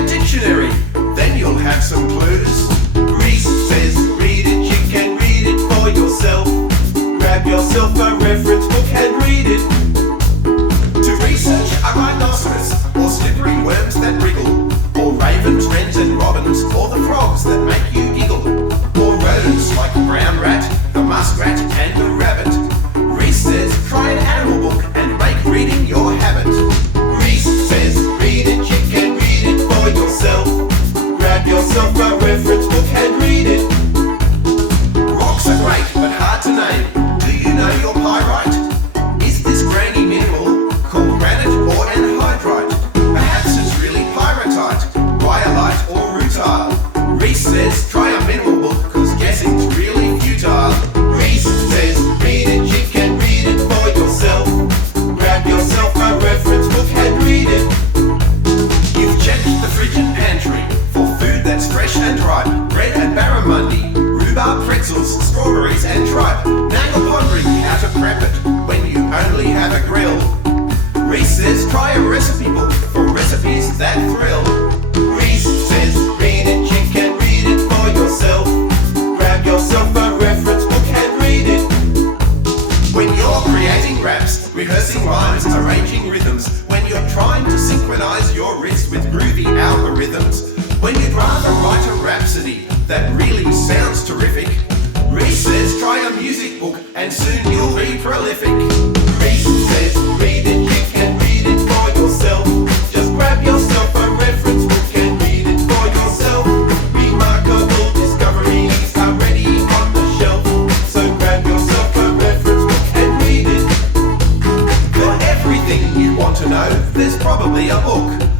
a dictionary, then you'll have some clues. Rhys says read it, you can read it for yourself. Grab yourself a reference book and read it. To research a rhinoceros, or slippery worms that wriggle, or ravens, wrens and robins, or the frogs that make you giggle, or rodents like the brown rat, the muskrat and the rabbit. Rhys says try an animal book and make reading your habit. Rhys says read it, you can read it for yourself. Grab yourself a reference book and read it. Rocks are great but hard to name. Do you know your pyrite? Is this grainy mineral called granite or anhydrite? Perhaps it's really pyrrhotite, rhyolite or rutile. Rhys says try a mineral book cause guessing's really futile. Rhys says read it, you can read it for yourself. Grab yourself a reference book and read it. You've checked the fridge and pantry for food that's fresh and ripe. Bread and barramundi, rhubarb pretzels, strawberries and tripe. Now you're pondering how to prep it when you only have a grill. Rhys says try a recipe book for recipes that thrill. Rhys says read it, you can read it for yourself. Grab yourself a reference book and read it. When you're creating raps, rehearsing rhymes, arranging rhythms, when you're trying to synchronize your wrist with groovy algorithms, when you'd rather write a rhapsody that really sounds terrific, Rhys says try a music book and soon you'll be prolific. Rhys says read it, you can read it for yourself. Just grab yourself a reference book and read it for yourself. Remarkable discoveries are ready on the shelf, so grab yourself a reference book and read it. For everything you want to know, there's probably a book.